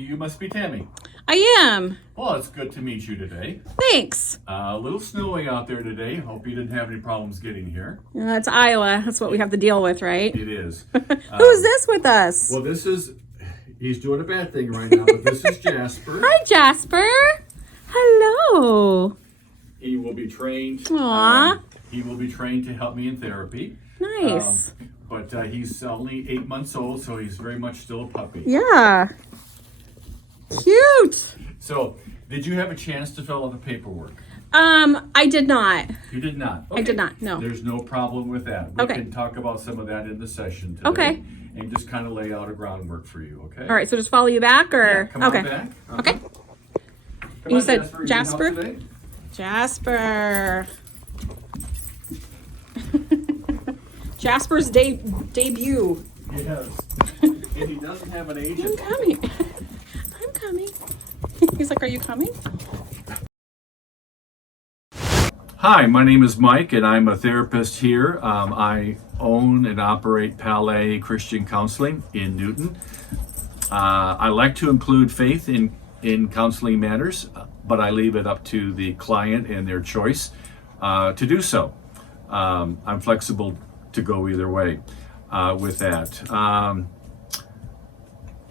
You must be Tammy. I am. Well, it's good to meet you today. Thanks. A little snowing out there today. Hope you didn't have any problems getting here. It's Iowa. That's what we have to deal with, right? It is. Who's this with us? Well, he's doing a bad thing right now, but this is Jasper. Hi, Jasper. Hello. He will be trained. Aw. He will be trained to help me in therapy. Nice. But he's only 8 months old, so he's very much still a puppy. Yeah. Cute. So, did you have a chance to fill out the paperwork? I did not. You did not? I did not, no. There's no problem with that. We Okay. can talk about some of that in the session today. Okay. And just kind of lay out a groundwork for you, okay? All right, so just follow you back, or Yeah, come okay. on back. Okay. Come You on, said you need Jasper? help today? Jasper. Jasper's debut. Yes. And he doesn't have an I'm agent. coming. I'm coming. He's like, are you coming? Hi, my name is Mike, and I'm a therapist here. I own and operate Palais Christian Counseling in Newton. I like to include faith in counseling matters, but I leave it up to the client and their choice to do so. I'm flexible to go either way with that.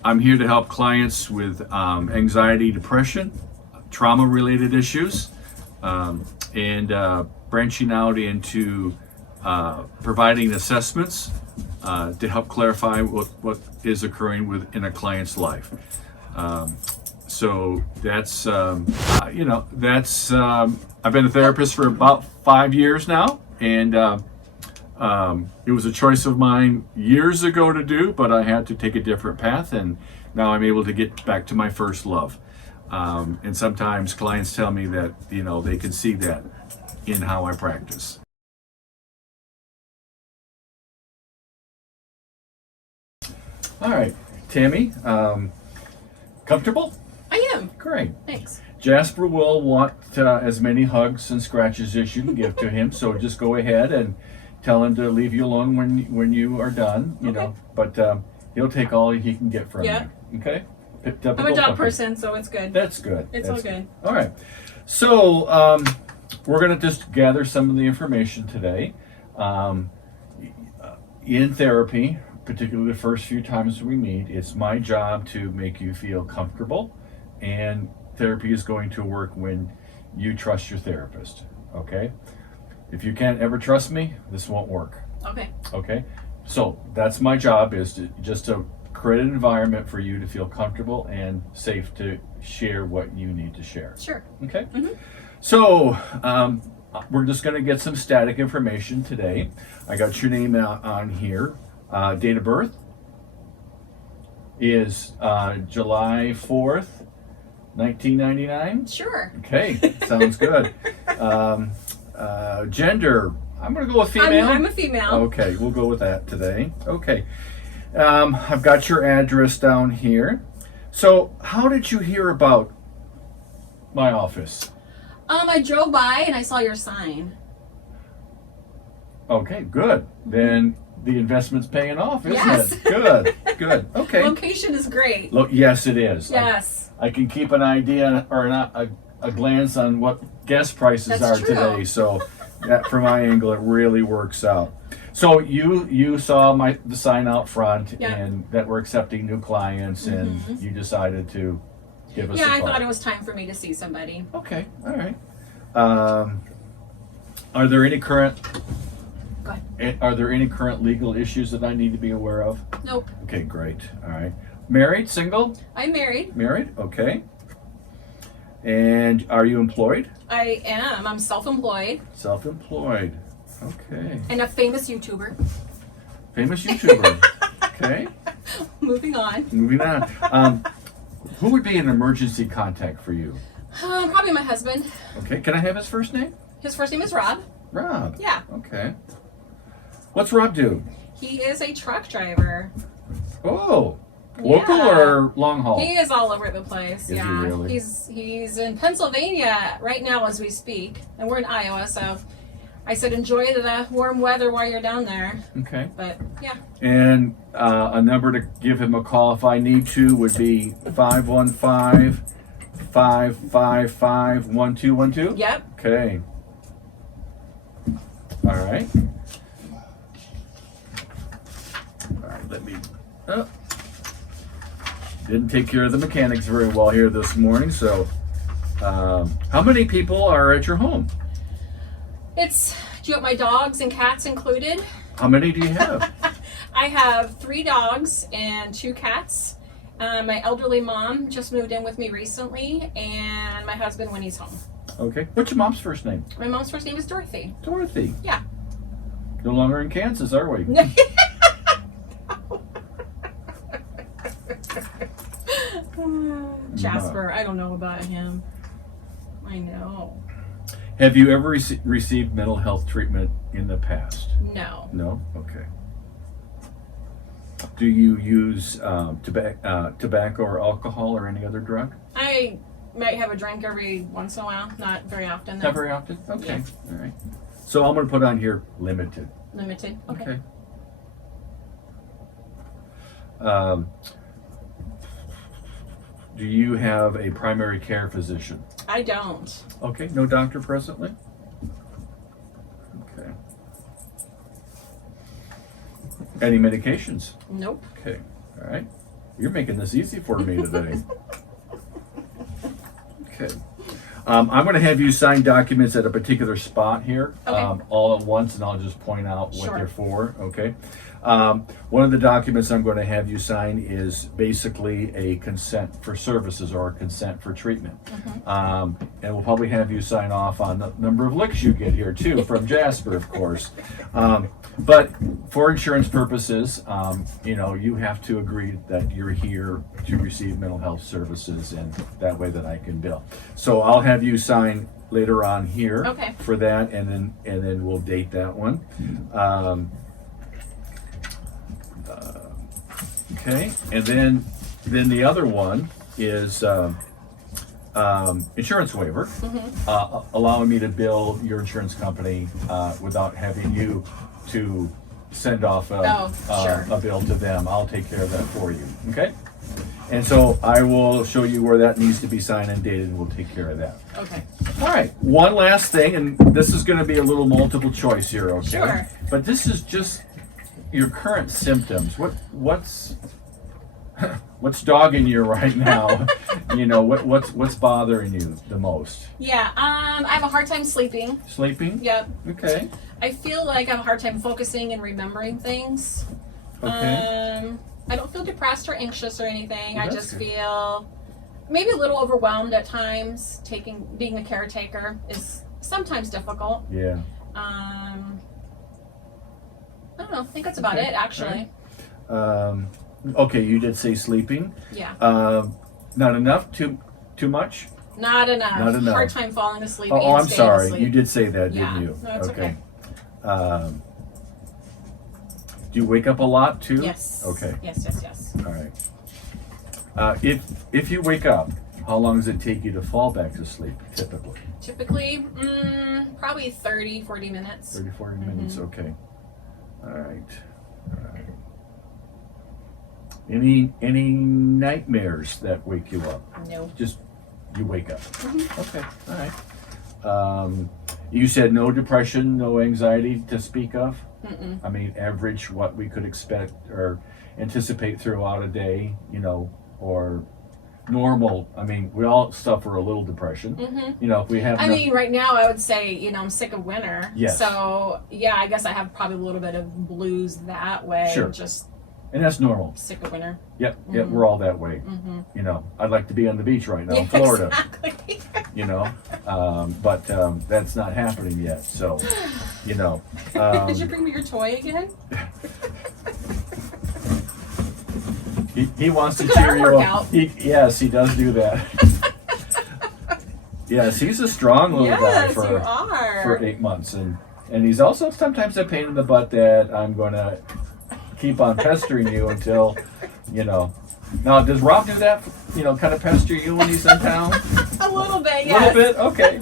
I'm here to help clients with anxiety, depression, trauma-related issues, and branching out into providing assessments to help clarify what is occurring within a client's life. So that's, I've been a therapist for about 5 years now, and it was a choice of mine years ago to do, but I had to take a different path, and now I'm able to get back to my first love. And sometimes clients tell me that, they can see that in how I practice. All right, Tammy, comfortable? I am. Great. Thanks. Jasper will want as many hugs and scratches as you can give to him, so just go ahead and tell him to leave you alone when you are done, Okay. But he'll take all he can get from Yeah. you. Okay? I'm a Typical dog puppy. person, so it's good. That's good. It's all good. All right. So we're going to just gather some of the information today. In therapy, particularly the first few times we meet, it's my job to make you feel comfortable, and therapy is going to work when you trust your therapist. Okay? If you can't ever trust me, this won't work. Okay. Okay? So that's my job, is to create an environment for you to feel comfortable and safe to share what you need to share. Sure. Okay? Mhm. So we're just going to get some static information today. I got your name on here. Date of birth is July 4th, 1999. Sure. Okay, sounds good. Gender, I'm going to go with female. I'm a female. Okay, we'll go with that today. Okay. I've got your address down here. So, how did you hear about my office? I drove by and I saw your sign. Okay, good. Then the investment's paying off, isn't Yes. it? Good, good. Okay. Location is great. Look, yes, it is. Yes. I can keep an idea or a glance on what gas prices That's are true. today. So, that from my angle, it really works out. So you saw the sign out front, Yeah. and that we're accepting new clients, and you decided to give us a Yeah, call. I thought it was time for me to see somebody. Okay, all right. Are there any current Go ahead. legal issues that I need to be aware of? Nope. Okay, great. All right. Married, single? I'm married. Married, okay. And are you employed? I am. I'm self-employed Self-employed. Okay. and a famous YouTuber. Famous YouTuber. Okay. Moving on. Moving on. Who would be an emergency contact for you? Probably my husband. Okay. Can I have his first name? His first name is Rob. Rob. Yeah. Okay. What's Rob do? He is a truck driver. Oh. Local Yeah. or long haul? He is all over the place. Is he yeah. really? He's in Pennsylvania right now as we speak, and we're in Iowa, so I said enjoy the warm weather while you're down there. Okay. But yeah. And a number to give him a call if I need to would be 515-555-1212. Yep. Okay. All right. All right, let me. Oh. Didn't take care of the mechanics very well here this morning, so how many people are at your home? Do you want my dogs and cats included? How many do you have? I have 3 dogs and 2 cats. My elderly mom just moved in with me recently, and my husband when he's home. Okay. What's your mom's first name? My mom's first name is Dorothy. Dorothy. Yeah. No longer in Kansas, are we? Jasper, I don't know about him. I know. Have you ever received mental health treatment in the past? No. No? Okay. Do you use tobacco or alcohol or any other drug? I might have a drink every once in a while, not very often. Not very often? Okay. Yeah. All right. So I'm going to put on here limited. Limited. Okay. Do you have a primary care physician? I don't. Okay. No doctor presently? Okay. Any medications? Nope. Okay. All right. You're making this easy for me today. Okay. I'm going to have you sign documents at a particular spot here, Okay. all at once, and I'll just point out what Sure. they're for. Okay. One of the documents I'm going to have you sign is basically a consent for services or a consent for treatment. And we'll probably have you sign off on the number of licks you get here too, from Jasper, of course. But for insurance purposes, you have to agree that you're here to receive mental health services, and that way that I can bill. So I'll have you sign later on here Okay. for that, and then we'll date that one. Okay, and then the other one is insurance waiver, allowing me to bill your insurance company without having you to send off Sure. a bill to them. I'll take care of that for you. Okay, and so I will show you where that needs to be signed and dated, and we'll take care of that. Okay. All right, one last thing, and this is going to be a little multiple choice here, okay? Sure. But this is just your current symptoms. What's dogging you right now? What's bothering you the most? Yeah. I have a hard time sleeping. Sleeping? Yep. Okay. I feel like I have a hard time focusing and remembering things. Okay. I don't feel depressed or anxious or anything. Well, I that's just good. feel maybe a little overwhelmed at times. Being a caretaker is sometimes difficult. Yeah. I don't know. I think that's about Okay. it, actually. Okay, you did say sleeping. Yeah. Not enough? Too much? Not enough. Not enough. Hard time falling asleep. Oh, and I'm staying sorry. asleep. You did say that, Yeah. didn't you? No, it's okay. Do you wake up a lot too? Yes. Okay. Yes. All right. If you wake up, how long does it take you to fall back to sleep typically? Typically, probably 30, 40 minutes. 30, 40 minutes, okay. All right. Any nightmares that wake you up? No. Just you wake up. Okay, all right. You said no depression, no anxiety to speak of? Mm-mm. I mean, average what we could expect or anticipate throughout a day, or normal. I mean, we all suffer a little depression. If we have I mean, right now I would say, I'm sick of winter. Yes. So, yeah, I guess I have probably a little bit of blues that way. Sure. Just and that's normal. sick of winter. Yep, we're all that way. I'd like to be on the beach right now in Florida. Exactly. But that's not happening yet. So, Did you bring me your toy again? he wants to Look at cheer our you workout. up. Yes, he does do that. Yes, he's a strong little guy Yes, you for are. 8 months, and he's also sometimes a pain in the butt that I'm going to keep on pestering you until, Now, does Rob do that? Kind of pester you when he's in town? A little bit, A yes. little bit? Okay.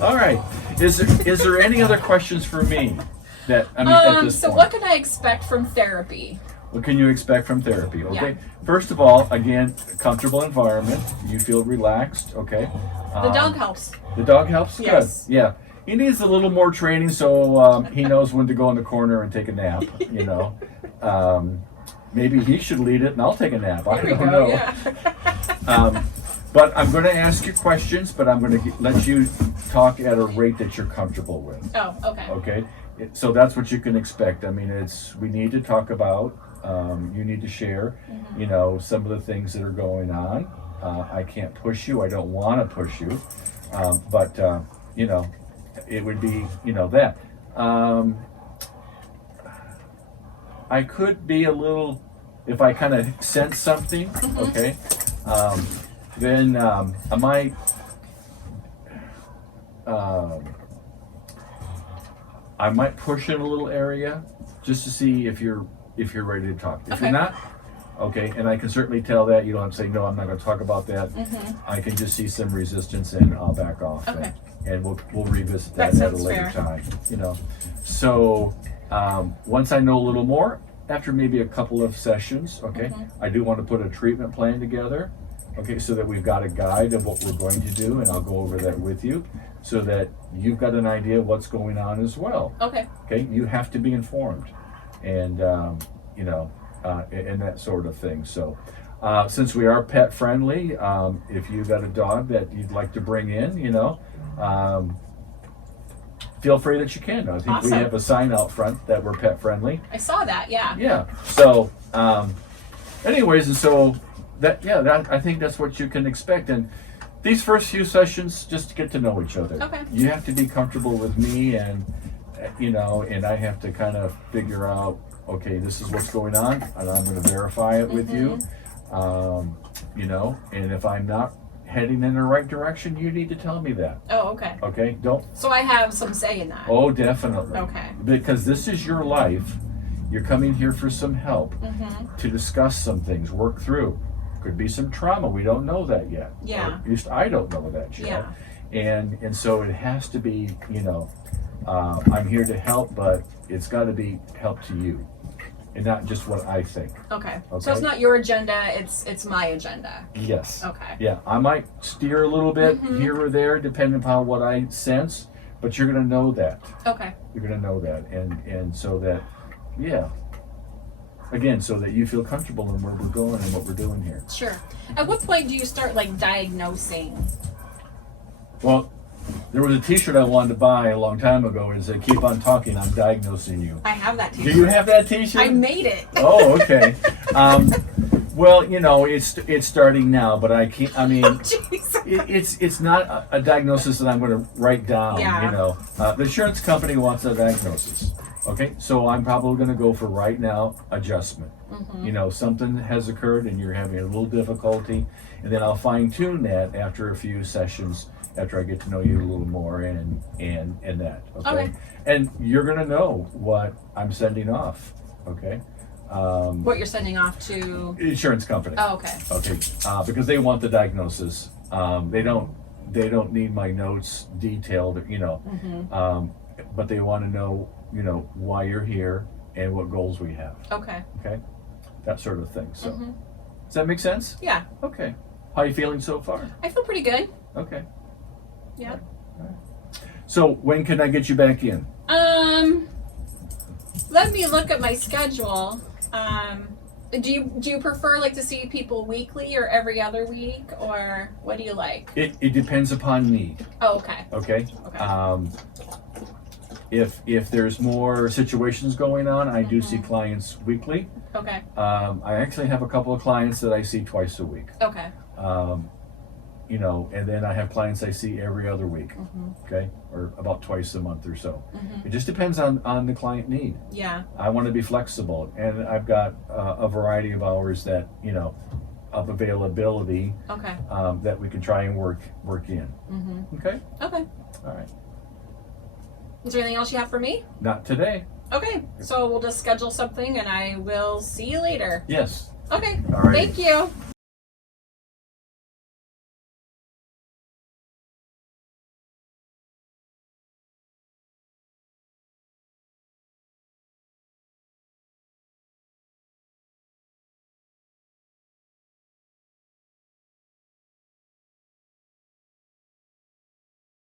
All right. Is there any other questions for me? That at this so point? what can I expect from therapy? What can you expect from therapy? Okay. Yeah. First of all, again, comfortable environment. You feel relaxed. Okay. The dog helps. The dog helps. Yes. Good. Yeah. He needs a little more training, so he knows when to go in the corner and take a nap. You know. Maybe he should lead it, and I'll take a nap. I don't know. Yeah. But I'm going to ask you questions, but I'm going to let you talk at a rate that you're comfortable with. Oh, okay. Okay. So that's what you can expect. I mean, we need to talk about. You need to share, you know, some of the things that are going on. I can't push you. I don't want to push you. But you know, it would be, you know, that. I could be a little, if I kind of sense something, okay, then I might, I might push in a little area just to see if you're ready to talk. If you're not, okay, and I can certainly tell that. You don't have to say, no, I'm not going to talk about that. I can just see some resistance and I'll back off. Okay. And we'll revisit That that at a sounds later fair. time. You know, so once I know a little more, after maybe a couple of sessions, okay, I do want to put a treatment plan together, okay, so that we've got a guide of what we're going to do, and I'll go over that with you, so that you've got an idea of what's going on as well. Okay. Okay, you have to be informed, and you know, and that sort of thing. So, since we are pet friendly, if you've got a dog that you'd like to bring in, you know, feel free that you can. I think Awesome. we have a sign out front that we're pet friendly. I saw that. Yeah. Yeah. So, anyways, and so that I think that's what you can expect. And these first few sessions, just to get to know each other. Okay. You have to be comfortable with me, and you know, and I have to kind of figure out, okay, this is what's going on, and I'm going to verify it with you. You know, and if I'm not heading in the right direction, you need to tell me that. Oh, okay. Okay. Don't. So I have some say in that. Oh, definitely. Okay. Because this is your life. You're coming here for some help to discuss some things, work through. Could be some trauma. We don't know that yet. Yeah. Or at least I don't know that yet. Yeah. And so it has to be, you know, I'm here to help, but it's got to be help to you, and not just what I think. Okay. So Okay. it's not your agenda. It's my agenda. Yes. Okay. Yeah. I might steer a little bit here or there, depending upon what I sense, but you're going to know that. Okay. You're going to know that, and so that, yeah. Again, so that you feel comfortable in where we're going and what we're doing here. Sure. At what point do you start like diagnosing? Well, there was a T-shirt I wanted to buy a long time ago. It said, "Keep on talking, I'm diagnosing you." I have that Do T-shirt. you have that T-shirt? I made it. Oh, okay. Well, you know, it's starting now, but I can't. I mean, Jeez. it's not a diagnosis that I'm going to write down. Yeah. You know, the insurance company wants a diagnosis. Okay, so I'm probably going to go for right now adjustment. You know, something has occurred and you're having a little difficulty, and then I'll fine tune that after a few sessions, after I get to know you a little more and that. Okay. And you're going to know what I'm sending off. Okay. What you're sending off to? Insurance company. Oh, okay. Okay. Because they want the diagnosis. They don't need my notes detailed. You know. But they want to know, you know, why you're here and what goals we have. Okay. Okay. That sort of thing. So, does that make sense? Yeah. Okay. How are you feeling so far? I feel pretty good. Okay. Yeah. So when can I get you back in? Let me look at my schedule. Do you prefer like to see people weekly or every other week, or what do you like? It depends upon need. Oh, okay. Okay. Okay. If there's more situations going on, I do see clients weekly. Okay. I actually have a couple of clients that I see twice a week. Okay. You know, and then I have clients I see every other week. Okay, or about twice a month or so. It just depends on the client need. Yeah. I want to be flexible, and I've got a variety of hours that, you know, of availability Okay. that we can try and work in. Okay. Okay. All right. Is there anything else you have for me? Not today. Okay. So we'll just schedule something, and I will see you later. Yes. Okay. All right. Thank you.